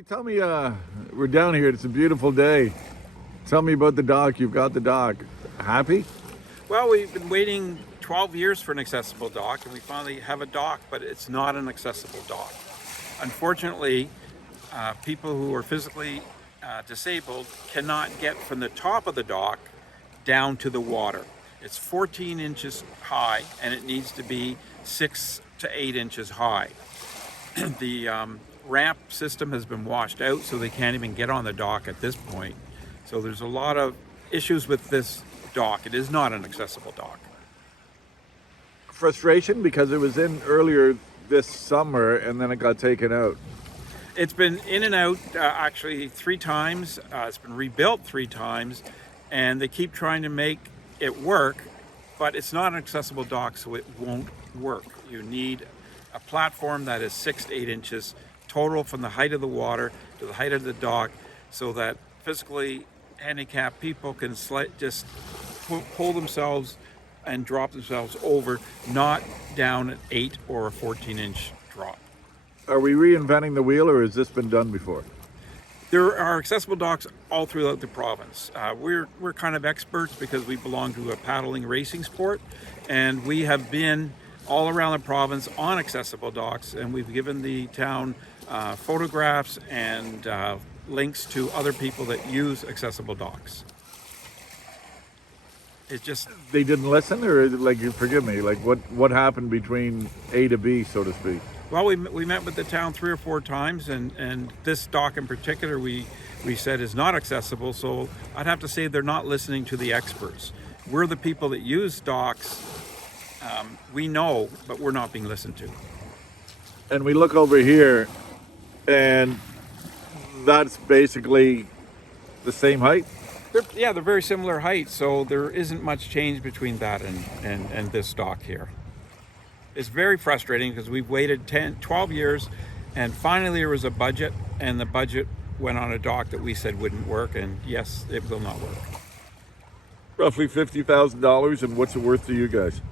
Tell me, we're down here. It's a beautiful day. Tell me about the dock. You've got the dock. Happy? Well, we've been waiting 12 years for an accessible dock, and we finally have a dock, but it's not an accessible dock. Unfortunately, people who are physically disabled cannot get from the top of the dock down to the water. It's 14 inches high, and it needs to be 6 to 8 inches high. The ramp system has been washed out, so they can't even get on the dock at this point. So there's a lot of issues with this dock. It is not an accessible dock. Frustration because it was in earlier this summer and then it got taken out. It's been in and out actually 3 times. It's been rebuilt 3 times, and they keep trying to make it work, but it's not an accessible dock, so it won't work. You need a platform that is 6 to 8 inches total from the height of the water to the height of the dock, so that physically handicapped people can just pull themselves and drop themselves over, not down an 8 or a 14-inch drop. Are we reinventing the wheel, or has this been done before? There are accessible docks all throughout the province. We're kind of experts because we belong to a paddling racing sport, and we have been all around the province on accessible docks, and we've given the town photographs and links to other people that use accessible docks. It's just They didn't listen, or like, you forgive me, like what happened between A to B, so to speak? well, we met with the town 3 or 4 times, and this dock in particular we said is not accessible. So I'd have to say they're not listening to the experts. We're the people that use docks. We know, but we're not being listened to. And we look over here, and that's basically the same height. They're very similar heights, so there isn't much change between that and this dock here. It's very frustrating because we've waited 12 years, and finally there was a budget, and the budget went on a dock that we said wouldn't work, and yes, it will not work. Roughly $50,000, and what's it worth to you guys?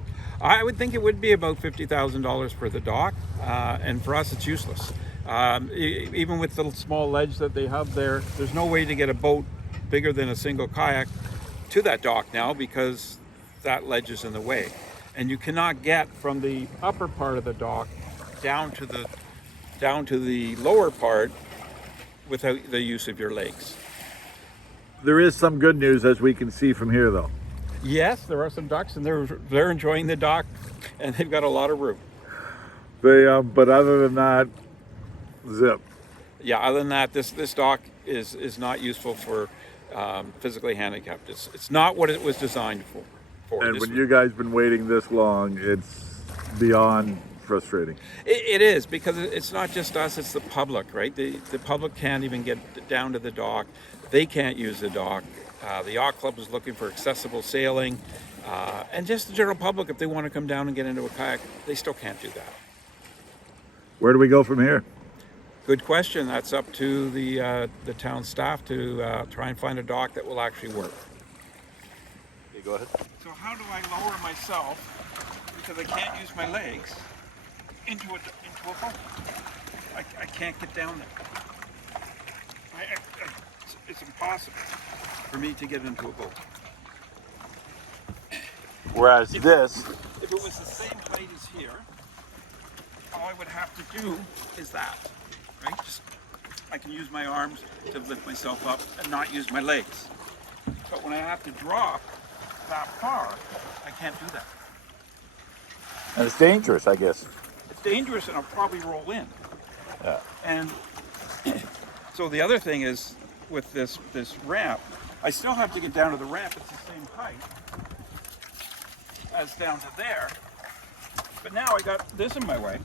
I would think it would be about $50,000 for the dock, and for us it's useless. Even with the small ledge that they have there, there's no way to get a boat bigger than a single kayak to that dock now because that ledge is in the way. And you cannot get from the upper part of the dock down to the lower part without the use of your legs. There is some good news, as we can see from here, though. Yes, there are some ducks, and they're enjoying the dock, and they've got a lot of room. But other than that, zip. Yeah, other than that, this dock is not useful for physically handicapped. It's not what it was designed for. And when you guys been waiting this long, it's beyond frustrating. It is, because it's not just us, it's the public, right? The public can't even get down to the dock. They can't use the dock. The yacht club is looking for accessible sailing. And just the general public, if they want to come down and get into a kayak, they still can't do that. Where do we go from here? Good question. That's up to the town staff to try and find a dock that will actually work. Okay, go ahead. So how do I lower myself, because I can't use my legs, into a boat? I can't get down there. It's impossible for me to get into a boat. Whereas If it was the same height as here, all I would have to do is that, right? I can use my arms to lift myself up and not use my legs. But when I have to drop that far, I can't do that. And it's dangerous, I guess. It's dangerous, and I'll probably roll in. Yeah. And so the other thing is, with this ramp, I still have to get down to the ramp. It's the same height as down to there. But now I got this in my way.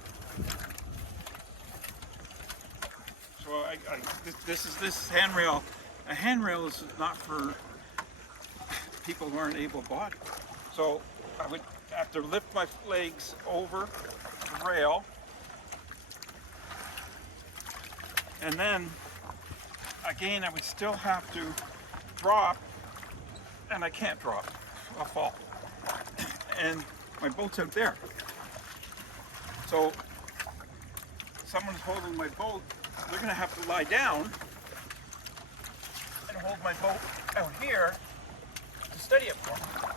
So this handrail. A handrail is not for people who aren't able-bodied. So I would have to lift my legs over the rail, and then again I would still have to drop, and I can't drop. I'll fall. And my boat's out there. So someone's holding my boat they're going to have to lie down and hold my boat out here to steady it for me.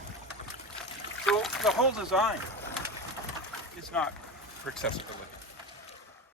So the whole design is not for accessibility.